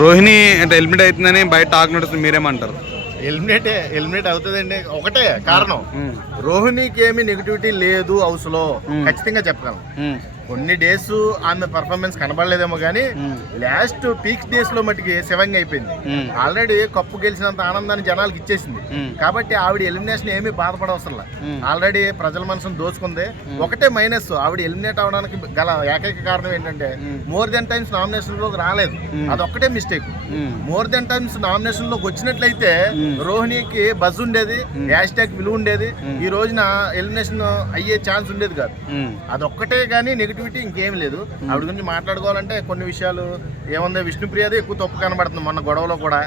రోహిణి అంటే ఎలిమినేట్ అవుతుందని బయట టాక్ నడుస్తుంది, మీరేమంటారు? ఎలిమినేట్ అవుతుందండి. ఒకటే కారణం, రోహిణికి ఏమి నెగిటివిటీ లేదు హౌస్లో ఖచ్చితంగా చెప్పగలను. కొన్ని డేస్ ఆమె పర్ఫార్మెన్స్ కనబడలేదేమో కానీ లాస్ట్ పీక్ డేస్ లో మటుకి శివంగి అయిపోయింది. ఆల్రెడీ కప్పు గెలిచినంత ఆనందాన్ని జనాలకు ఇచ్చేసింది కాబట్టి ఆవిడ ఎలిమినేషన్ ఏమీ బాధపడవసరం. ఆల్రెడీ ప్రజల మనసును దోచుకుంది. ఒకటే మైనస్, ఆవిడ ఎలిమినేట్ అవడానికి గల ఏకైక కారణం ఏంటంటే మోర్ దెన్ టైమ్స్ నామినేషన్ లోకి రాలేదు. అదొక్కటే mistake. More than times nomination లోకి వచ్చినట్లయితే రోహిణికి బజ్ ఉండేది, హ్యాష్ ట్యాగ్ విలువ ఉండేది, ఈ రోజున ఎలిమినేషన్ అయ్యే ఛాన్స్ ఉండేది కాదు. అదొక్కటే కానీ నెగిటివిటీ ఇంకేం లేదు. ఆవిడ గురించి మాట్లాడుకోవాలంటే కొన్ని విషయాలు ఏముంది, విష్ణుప్రియది ఎక్కువ తప్పు కనబడుతుంది మొన్న గొడవలో కూడా.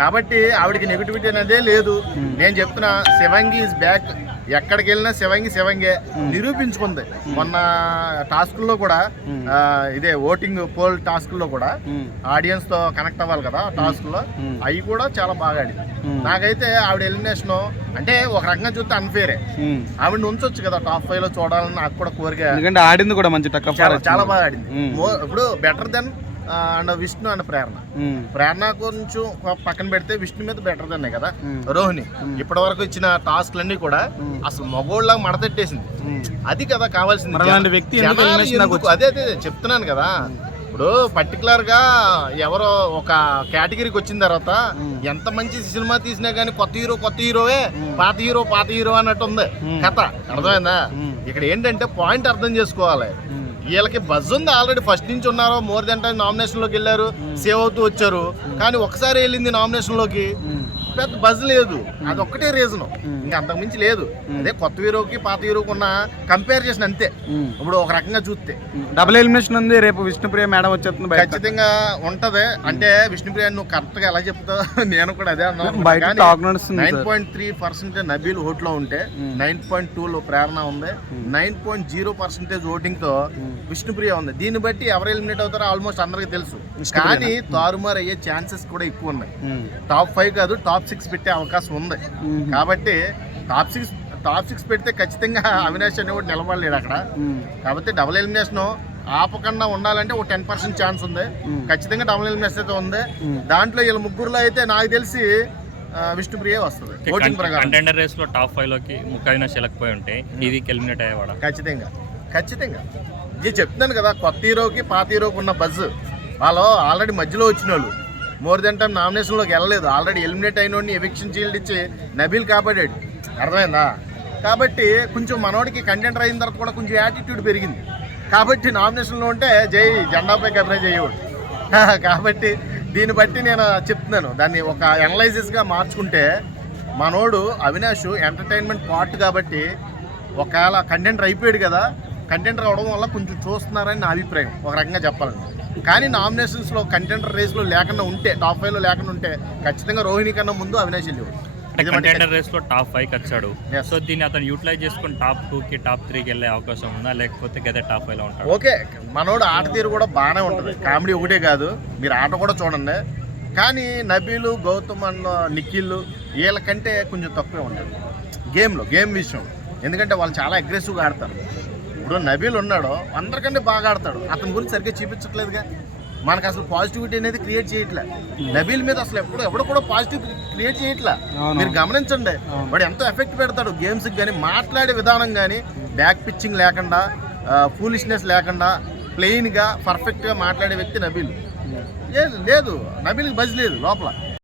కాబట్టి ఆవిడకి నెగిటివిటీ అనేదే లేదు. నేను చెప్తున్నా, శివంగి ఈజ్ బ్యాక్. ఎక్కడికి వెళ్ళినా శివంగే నిరూపించుకుంది. మొన్న టాస్కుల్లో కూడా ఇదే ఓటింగ్ పోల్ టాస్కుల్లో కూడా ఆడియన్స్ తో కనెక్ట్ అవ్వాలి కదా టాస్కుల్లో, అవి కూడా చాలా బాగా ఆడింది. నాకైతే ఆవిడ ఎలిమినేషన్ అంటే ఒక రకంగా చూస్తే అన్ఫేరే. ఆవిడ ఉంచొచ్చు కదా టాప్ 5 లో చూడాలని నాకు కూడా కోరిక. ఎందుకంటే ఆడింది కూడా మంచి చాలా బాగా ఆడింది. ఇప్పుడు better than and Vishnu and Prerana కొంచెం పక్కన పెడితే విష్ణు మీద బెటర్ దన్నే కదా రోహిణి. ఇప్పటి వరకు ఇచ్చిన టాస్క్లన్నీ కూడా అసలు మగోళ్ళగా మడతెట్టేసింది. అది కదా కావాల్సింది వ్యక్తి. అదే చెప్తున్నాను కదా, ఇప్పుడు పర్టికులర్ గా ఎవరో ఒక కేటగిరీకి వచ్చిన తర్వాత ఎంత మంచి సినిమా తీసినా కానీ కొత్త హీరోవే పాత హీరో అన్నట్టు ఉంది కథ. అర్థమైందా? ఇక్కడ ఏంటంటే పాయింట్ అర్థం చేసుకోవాలి. వీళ్ళకి బజ్ ఉంది, ఆల్రెడీ ఫస్ట్ నుంచి ఉన్నారు, మోర్ దెన్ టైం నామినేషన్ లోకి వెళ్ళారు, సేవ్ అవుతూ వచ్చారు. కానీ ఒకసారి వెళ్ళింది నామినేషన్ లోకి పెద్ద బజ్ లేదు. అదొక్కటే రీజన్, ఇంకా అంతకుమించి లేదు. అదే కొత్త హీరోకి పాత హీరోకి ఉన్న కంపేర్ చేసిన అంతే. ఇప్పుడు ఒక రకంగా చూస్తే డబుల్ ఎలిమినేషన్ ఉంది, రేపు విష్ణుప్రియ మేడం వచ్చేస్తుంది, ఖచ్చితంగా ఉంటది. అంటే విష్ణుప్రియ నువ్వు కరెక్ట్ గా ఎలా చెప్తావు, నేను కూడా అదే అన్నాను. 9.3% నబీల్ ఓట్లో ఉంటే 9.2 లో ప్రేరణ ఉంది, 9.0% ఓటింగ్ తో విష్ణుప్రియ ఉంది. దీన్ని బట్టి ఎవరు ఎలిమినేట్ అవుతారో ఆల్మోస్ట్ అందరికి తెలుసు. కానీ తారుమారు అయ్యే ఛాన్సెస్ కూడా ఎక్కువ ఉన్నాయి. టాప్ 5 కాదు టాప్ 6 పెట్టే అవకాశం ఉంది. కాబట్టి టాప్ 6 పెడితే ఖచ్చితంగా అవినాష్ అనేవాడు నిలబడలేడు అక్కడ. కాబట్టి డబుల్ ఎలిమినేషన్ ఆపకుండా ఉండాలంటే ఒక 10% ఛాన్స్ ఉంది. ఖచ్చితంగా డబుల్ ఎలిమినేషన్ అయితే ఉంది. దాంట్లో వీళ్ళ ముగ్గురులో అయితే నాకు తెలిసి విష్ణుప్రియ వస్తుంది. ఓటింగ్ ప్రకారం కంటెండర్ రేస్ లో టాప్ 5 లోకి అవినాష్ వెళ్ళకపోయి ఉంటే ఇది ఎలిమినేట్ అయ్యేవాడు. ఖచ్చితంగా ఇది చెప్తున్నాను కదా, కొత్త హీరోకి పాత హీరోకి ఉన్న బజ్. వాళ్ళు ఆల్రెడీ మధ్యలో వచ్చిన వాళ్ళు మోర్ దెన్ టైం నామినేషన్లోకి వెళ్ళలేదు. ఆల్రెడీ ఎలిమినేట్ అయినోడిని ఎవిక్షన్ షీల్డ్ ఇచ్చి నబీల్ కాపాడాడు. అర్థమైందా? కాబట్టి కొంచెం మనోడికి కంటెంటర్ అయిన తర్వాత కూడా కొంచెం యాటిట్యూడ్ పెరిగింది. కాబట్టి నామినేషన్లో ఉంటే జెండాపై కబ్రే చేయవాడు. కాబట్టి దీన్ని బట్టి నేను చెప్తున్నాను, దాన్ని ఒక ఎనలైసిస్గా మార్చుకుంటే మనోడు అవినాష్ ఎంటర్టైన్మెంట్ పార్ట్. కాబట్టి ఒకవేళ కంటెంటర్ అయిపోయాడు కదా, కంటెంటర్ అవడం వల్ల కొంచెం చూస్తున్నారని నా అభిప్రాయం ఒక రకంగా చెప్పాలండి. కానీ నామినేషన్స్లో కంటెండర్ రేస్లో లేకుండా ఉంటే, టాప్ 5 లో లేకుండా ఉంటే ఖచ్చితంగా రోహిణి కన్నా ముందు అవినాష్ వెళ్ళేవాడు. కంటెండర్ రేస్ లో టాప్ 5 వచ్చాడు. సో దీన్ని అతను యూటిలైజ్ చేసుకుని టాప్ 2కి టాప్ 3కి వెళ్ళే అవకాశం ఉందా, లేకపోతే గదే టాప్ 5 లో ఉంటాడు? ఓకే, మనోడు ఆట తీరు కూడా బాగానే ఉంటుంది. కామెడీ ఒకటే కాదు, మీరు ఆట కూడా చూడండి. కానీ నబీలు, గౌతమ్ అన్న నిఖిల్ వీళ్ళకంటే కొంచెం తక్కువే ఉంటుంది గేమ్ విషయం. ఎందుకంటే వాళ్ళు చాలా అగ్రెసివ్గా ఆడతారు. ఇప్పుడు నబీల్ ఉన్నాడో అందరికంటే బాగా ఆడతాడు, అతని గురించి సరిగ్గా చూపించట్లేదుగా. మనకు అసలు పాజిటివిటీ అనేది క్రియేట్ చేయట్లే. నబీల్ మీద అసలు ఎవడు కూడా పాజిటివ్ క్రియేట్ చేయట్లే. మీరు గమనించండి, వాడు ఎంతో ఎఫెక్ట్ పెడతాడు గేమ్స్కి. కానీ మాట్లాడే విధానం కానీ బ్యాక్ పిచ్చింగ్ లేకుండా, ఫూలిష్నెస్ లేకుండా ప్లెయిన్గా పర్ఫెక్ట్గా మాట్లాడే వ్యక్తి నబీల్. లేదు, నబీల్కి బజ్ లేదు లోపల.